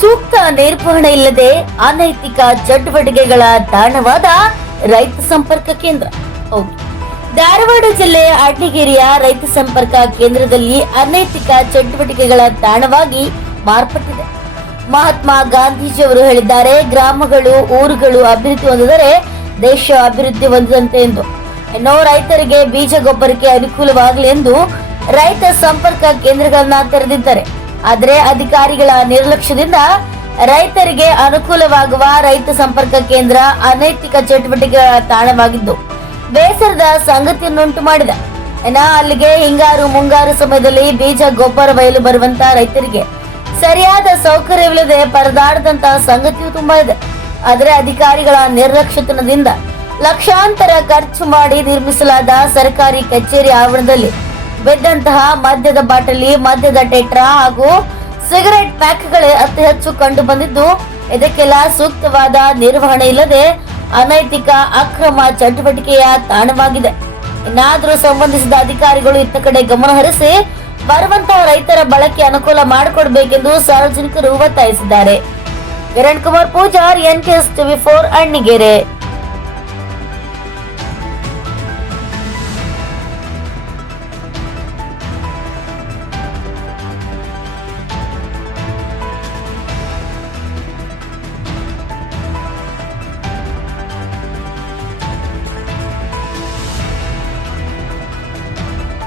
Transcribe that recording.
ಸೂಕ್ತ ನಿರ್ವಹಣೆ ಇಲ್ಲದೆ ಅನೈತಿಕ ಚಟುವಟಿಕೆಗಳ ತಾಣವಾದ ರೈತ ಸಂಪರ್ಕ ಕೇಂದ್ರ. ಧಾರವಾಡ ಜಿಲ್ಲೆ ಅಡ್ಡಿಗೇರಿಯ ರೈತ ಸಂಪರ್ಕ ಕೇಂದ್ರದಲ್ಲಿ ಅನೈತಿಕ ಚಟುವಟಿಕೆಗಳ ತಾಣವಾಗಿ ಮಾರ್ಪಟ್ಟಿದೆ. ಮಹಾತ್ಮ ಗಾಂಧೀಜಿ ಅವರು ಹೇಳಿದ್ದಾರೆ, ಗ್ರಾಮಗಳು, ಊರುಗಳು ಅಭಿವೃದ್ಧಿ ಹೊಂದಿದರೆ ದೇಶ ಅಭಿವೃದ್ಧಿ ಹೊಂದಿದಂತೆ ಎಂದು. ಇನ್ನು ರೈತರಿಗೆ ಬೀಜ ಗೊಬ್ಬರಕ್ಕೆ ಅನುಕೂಲವಾಗಲಿ ಎಂದು ರೈತ ಸಂಪರ್ಕ ಕೇಂದ್ರಗಳನ್ನ ತೆರೆದಿದ್ದಾರೆ. ಆದರೆ ಅಧಿಕಾರಿಗಳ ನಿರ್ಲಕ್ಷ್ಯದಿಂದ ರೈತರಿಗೆ ಅನುಕೂಲವಾಗುವ ರೈತ ಸಂಪರ್ಕ ಕೇಂದ್ರ ಅನೈತಿಕ ಚಟುವಟಿಕೆಗಳ ತಾಣವಾಗಿದ್ದು, ಬೇಸರದ ಸಂಗತಿಯನ್ನುಂಟು ಮಾಡಿದ. ಅಲ್ಲಿಗೆ ಹಿಂಗಾರು ಮುಂಗಾರು ಸಮಯದಲ್ಲಿ ಬೀಜ, ಗೊಬ್ಬರ, ಬಯಲು ಬರುವಂತ ರೈತರಿಗೆ ಸರಿಯಾದ ಸೌಕರ್ಯವಿಲ್ಲದೆ ಪರದಾಡದಂತಹ ಸಂಗತಿಯು ತುಂಬಾ ಇದೆ. ಆದರೆ ಅಧಿಕಾರಿಗಳ ನಿರ್ಲಕ್ಷ್ಯತನದಿಂದ ಲಕ್ಷಾಂತರ ಖರ್ಚು ಮಾಡಿ ನಿರ್ಮಿಸಲಾದ ಸರ್ಕಾರಿ ಕಚೇರಿ ಆವರಣದಲ್ಲಿ ಬಿದ್ದಂತಹ ಮದ್ಯದ ಬಾಟಲಿ, ಮದ್ಯದ ಟೆಟ್ರಾ ಹಾಗೂ ಸಿಗರೆಟ್ ಪ್ಯಾಕ್ಗಳೇ ಅತಿ ಹೆಚ್ಚು ಕಂಡು ಬಂದಿದ್ದು ಇದಕ್ಕೆಲ್ಲ ಸೂಕ್ತವಾದ ನಿರ್ವಹಣೆ ಇಲ್ಲದೆ ಅನೈತಿಕ ಅಕ್ರಮ ಚಟುವಟಿಕೆಯ ತಾಣವಾಗಿದೆ. ಇನ್ನಾದರೂ ಸಂಬಂಧಿಸಿದ ಅಧಿಕಾರಿಗಳು ಇತ್ತ ಕಡೆ ಗಮನ ಹರಿಸಿ ಬರುವಂತಹ ರೈತರ ಬಳಕೆ ಅನುಕೂಲ ಮಾಡಿಕೊಡ್ಬೇಕೆಂದು ಸಾರ್ವಜನಿಕರು ಒತ್ತಾಯಿಸಿದ್ದಾರೆ. Kiran Kumar Pujar, N K S TV four, Annigere.